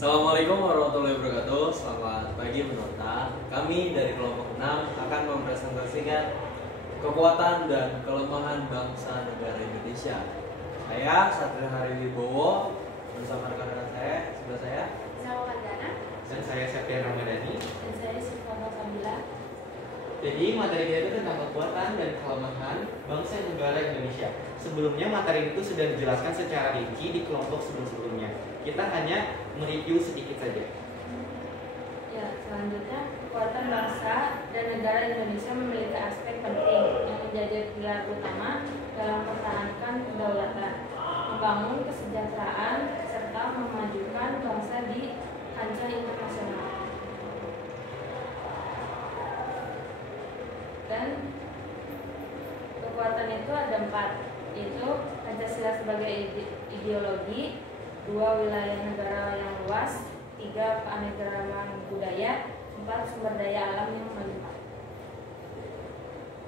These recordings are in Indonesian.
Assalamualaikum warahmatullahi wabarakatuh. Selamat pagi penonton. Kami dari kelompok 6 akan mempresentasikan kekuatan dan kelemahan bangsa negara Indonesia. Saya Satria Hari Wibowo bersama rekan-rekan saya, sebelah saya. Saya Wandana. Dan saya Septia Ramadhani. Dan saya Sifana Samila. Jadi materi kita itu tentang kekuatan dan kelemahan bangsa dan negara Indonesia. Sebelumnya materi itu sudah dijelaskan secara rinci di kelompok sebelum-sebelumnya. Kita hanya mereview sedikit saja. Ya, selanjutnya kekuatan bangsa dan negara Indonesia memiliki aspek penting yang menjadi pilar utama dalam mempertahankan kedaulatan, membangun kesejahteraan serta memajukan bangsa di kancah internasional. Dan kekuatan itu ada 4, yaitu Pancasila sebagai ideologi, 2 wilayah negara yang luas, 3 keanekaragaman budaya, 4 sumber daya alam yang melimpah.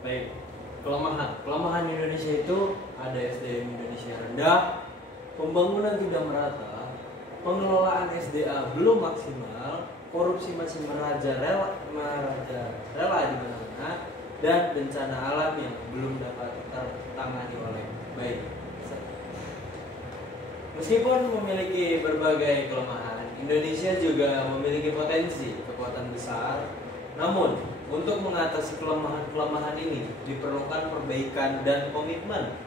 Baik, kelemahan Indonesia itu ada SDM Indonesia rendah, pembangunan tidak merata, pengelolaan SDA belum maksimal, korupsi masih merajalela di mana-mana, dan bencana alam yang belum dapat tertangani oleh baik. Meskipun memiliki berbagai kelemahan, Indonesia juga memiliki potensi kekuatan besar. Namun, untuk mengatasi kelemahan-kelemahan ini diperlukan perbaikan dan komitmen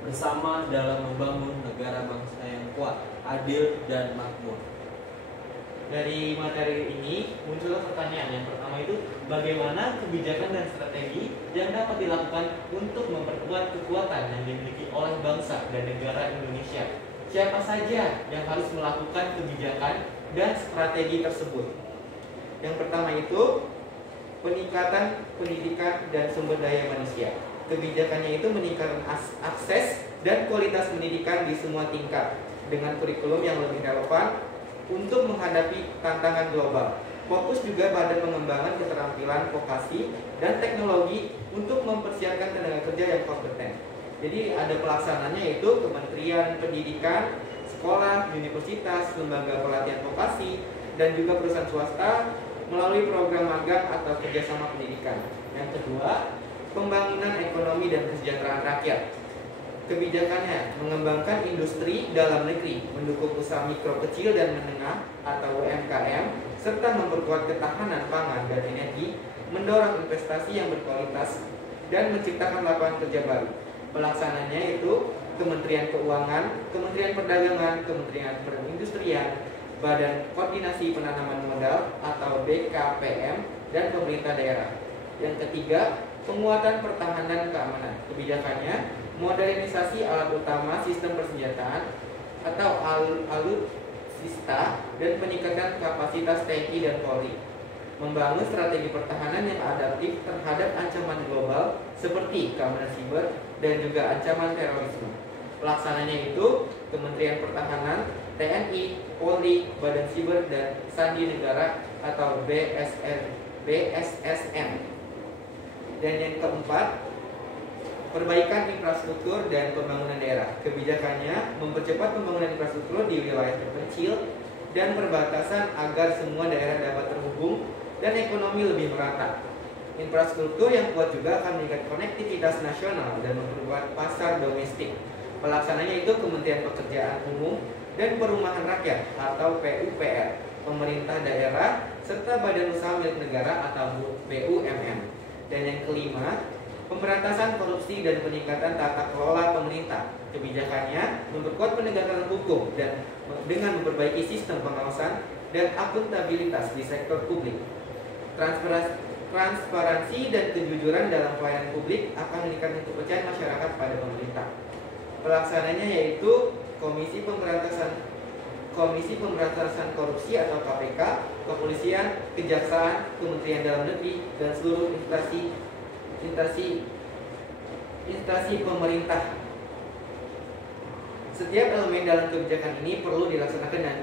bersama dalam membangun negara bangsa yang kuat, adil, dan makmur. Dari materi ini muncullah pertanyaan. Yang pertama itu, bagaimana kebijakan dan strategi yang dapat dilakukan untuk memperkuat kekuatan yang dimiliki oleh bangsa dan negara Indonesia? Siapa saja yang harus melakukan kebijakan dan strategi tersebut? Yang pertama itu, peningkatan pendidikan dan sumber daya manusia. Kebijakannya itu meningkatkan akses dan kualitas pendidikan di semua tingkat dengan kurikulum yang lebih relevan untuk menghadapi tantangan global. Fokus juga pada pengembangan keterampilan vokasi dan teknologi untuk mempersiapkan tenaga kerja yang kompeten. Jadi ada pelaksananya, yaitu Kementerian Pendidikan, sekolah, universitas, lembaga pelatihan vokasi, dan juga perusahaan swasta melalui program magang atau kerjasama pendidikan. Yang kedua, pembangunan ekonomi dan kesejahteraan rakyat. Kebijakannya mengembangkan industri dalam negeri, mendukung usaha mikro kecil dan menengah atau UMKM, serta memperkuat ketahanan pangan dan energi, mendorong investasi yang berkualitas, dan menciptakan lapangan kerja baru. Pelaksananya itu Kementerian Keuangan, Kementerian Perdagangan, Kementerian Perindustrian, Badan Koordinasi Penanaman Modal atau BKPM, dan pemerintah daerah. Yang ketiga, penguatan pertahanan keamanan. Kebijakannya modernisasi alat utama sistem persenjataan atau alutsista dan peningkatan kapasitas TNI dan Polri. Membangun strategi pertahanan yang adaptif terhadap ancaman global seperti keamanan siber dan juga ancaman terorisme. Pelaksananya itu Kementerian Pertahanan, TNI, Polri, Badan Siber dan Sandi Negara atau BSSN. Dan yang keempat, perbaikan infrastruktur dan pembangunan daerah. Kebijakannya mempercepat pembangunan infrastruktur di wilayah terpencil dan perbatasan agar semua daerah dapat terhubung dan ekonomi lebih merata. Infrastruktur yang kuat juga akan meningkatkan konektivitas nasional dan memperkuat pasar domestik. Pelaksananya itu Kementerian Pekerjaan Umum dan Perumahan Rakyat atau PUPR, pemerintah daerah, serta Badan Usaha Milik Negara atau BUMN. Dan yang kelima, pemberantasan korupsi dan peningkatan tata kelola pemerintah. Kebijakannya memperkuat penegakan hukum dan dengan memperbaiki sistem pengawasan dan akuntabilitas di sektor publik. Transparansi dan kejujuran dalam pelayanan publik akan meningkatkan kepercayaan masyarakat pada pemerintah. Pelaksananya yaitu Komisi Pemberantasan Korupsi atau KPK, Kepolisian, Kejaksaan, Kementerian Dalam Negeri, dan seluruh instansi pemerintah. Setiap elemen dalam kebijakan ini perlu dilaksanakan dengan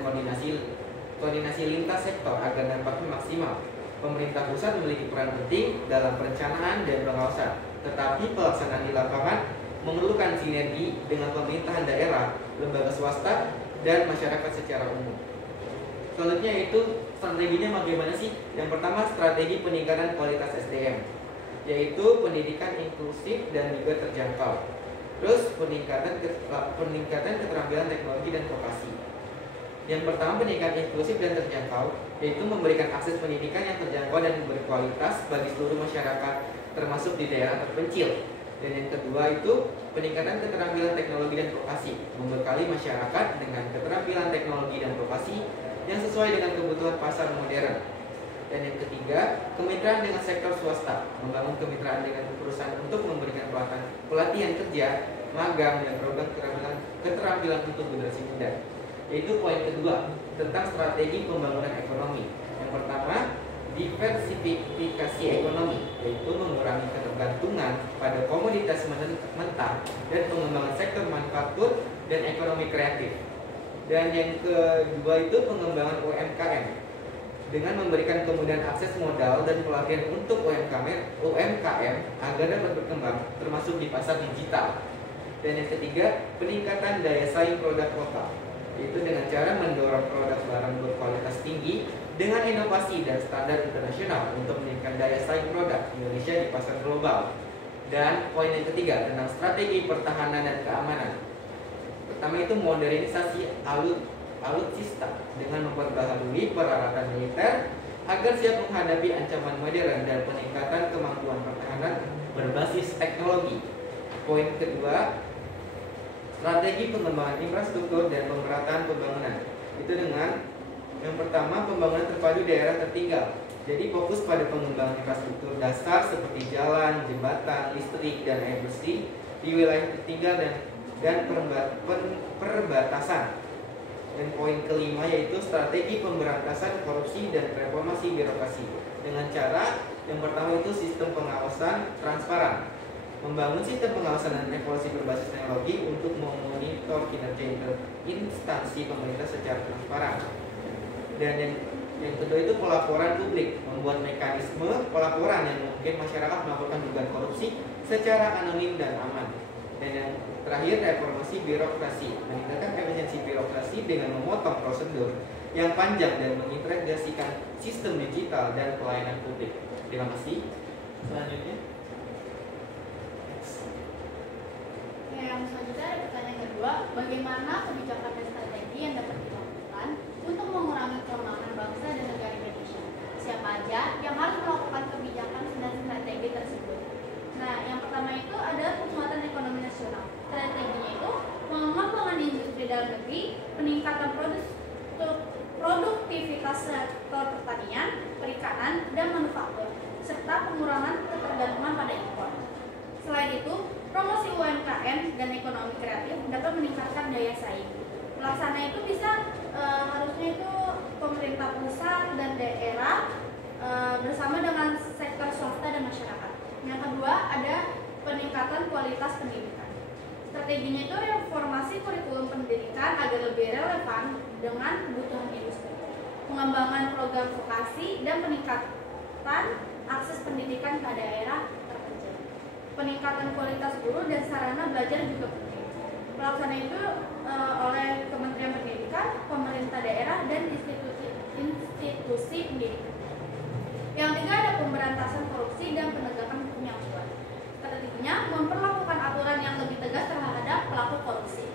koordinasi lintas sektor agar dampaknya maksimal. Pemerintah pusat memiliki peran penting dalam perencanaan dan pengawasan, tetapi pelaksanaan di lapangan memerlukan sinergi dengan pemerintahan daerah, lembaga swasta, dan masyarakat secara umum. Selanjutnya yaitu strateginya bagaimana sih? Yang pertama strategi peningkatan kualitas SDM, yaitu pendidikan inklusif dan juga terjangkau. Terus peningkatan keterampilan teknologi dan vokasi. Yang pertama pendidikan inklusif dan terjangkau, yaitu memberikan akses pendidikan yang terjangkau dan berkualitas bagi seluruh masyarakat, termasuk di daerah terpencil. Dan yang kedua itu peningkatan keterampilan teknologi dan vokasi, membekali masyarakat dengan keterampilan teknologi dan vokasi yang sesuai dengan kebutuhan pasar modern. Dan yang ketiga, kemitraan dengan sektor swasta, membangun kemitraan dengan perusahaan untuk memberikan pelatihan kerja, magang, dan program keterampilan untuk generasi muda. Yaitu poin kedua, tentang strategi pembangunan ekonomi. Yang pertama, diversifikasi ekonomi, yaitu mengurangi ketergantungan pada komoditas mentah dan pengembangan sektor manufaktur dan ekonomi kreatif. Dan yang kedua itu pengembangan UMKM dengan memberikan kemudahan akses modal dan pelatihan untuk UMKM agar dapat berkembang termasuk di pasar digital. Dan yang ketiga peningkatan daya saing produk lokal, yaitu dengan cara mendorong produk barang berkualitas tinggi dengan inovasi dan standar internasional untuk meningkatkan daya saing produk Indonesia di pasar global. Dan poin yang ketiga tentang strategi pertahanan dan keamanan. Pertama itu modernisasi alutsista dengan memperbaharui peralatan militer agar siap menghadapi ancaman modern dan peningkatan kemampuan pertahanan berbasis teknologi. Poin kedua, strategi pengembangan infrastruktur dan pemerataan pembangunan. Itu dengan yang pertama pembangunan terpadu daerah tertinggal. Jadi fokus pada pengembangan infrastruktur dasar seperti jalan, jembatan, listrik, dan air bersih di wilayah tertinggal dan perbatasan. Dan poin kelima yaitu strategi pemberantasan korupsi dan reformasi birokrasi dengan cara yang pertama itu sistem pengawasan transparan, membangun sistem pengawasan dan evaluasi berbasis teknologi untuk memonitor kinerja instansi pemerintah secara transparan. Dan yang kedua itu pelaporan publik, membuat mekanisme pelaporan yang mungkin masyarakat melakukan dugaan korupsi secara anonim dan aman. Dan yang terakhir reformasi birokrasi, meningkatkan efisiensi birokrasi dengan memotong prosedur yang panjang dan mengintegrasikan sistem digital dan pelayanan publik. Terima kasih. Selanjutnya. Yang selanjutnya ada pertanyaan kedua, bagaimana kebijakan dan strategi yang dapat dilakukan untuk mengurangi kelemahan bangsa dan negara Indonesia? Siapa aja yang harus melakukan kebijakan dan strategi tersebut? Nah, yang pertama itu ada penguatan ekonomi nasional. Strateginya itu pengembangan industri dalam negeri, peningkatan produktivitas sektor pertanian, perikanan, dan manufaktur, serta pengurangan ketergantungan pada impor. Selain itu, promosi UMKM dan ekonomi kreatif dapat meningkatkan daya saing. Pelaksana itu bisa harusnya itu pemerintah pusat dan daerah bersama dengan sektor swasta dan masyarakat. Yang kedua ada peningkatan kualitas pendidikan. Strateginya itu reformasi kurikulum pendidikan agar lebih relevan dengan kebutuhan industri. Pengembangan program vokasi dan peningkatan akses pendidikan ke daerah terpencil. Peningkatan kualitas guru dan sarana belajar juga penting. Pelaksana itu oleh Kementerian Pendidikan, pemerintah daerah, dan institusi pendidikan. Yang ketiga ada pemberantasan korupsi dan penegakan hukum yang kuat. Strateginya memperlakukan aturan yang lebih tegas terhadap pelaku korupsi.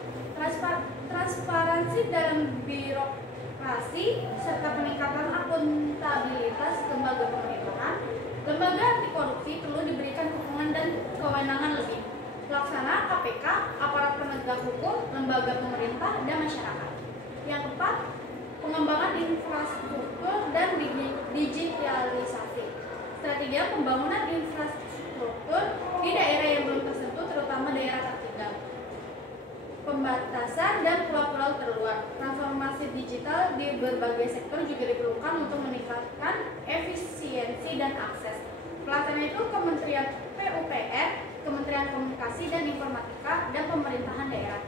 Transparansi dalam birokrasi serta peningkatan akuntabilitas lembaga pemerintahan. Lembaga anti korupsi perlu diberikan dukungan dan kewenangan lebih. Pelaksana KPK, aparat penegak hukum, lembaga pemerintah, dan masyarakat. Yang keempat, pengembangan infrastruktur dan digitalisasi. Strategi pembangunan infrastruktur di daerah yang belum tersentuh, terutama daerah tertinggal, pembatasan dan pulau-pulau terluar. Transformasi digital di berbagai sektor juga diperlukan untuk meningkatkan efisiensi dan akses. Pelaksana itu Kementerian PUPR, Kementerian Komunikasi dan Informatika, dan pemerintahan daerah.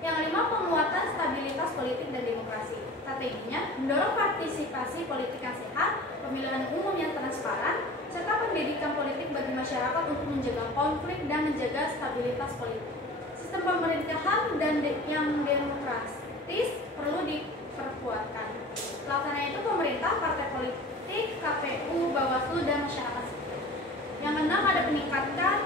Yang kelima, penguatan stabilitas politik dan demokrasi. Strateginya mendorong partisipasi politik yang sehat, pemilihan umum yang transparan, serta pendidikan politik bagi masyarakat untuk mencegah konflik dan menjaga stabilitas politik. Sistem pemerintahan yang demokratis perlu diperkuatkan. Pelaksana itu pemerintah, partai politik, KPU, Bawaslu, dan masyarakat sipil. Yang keenam ada peningkatan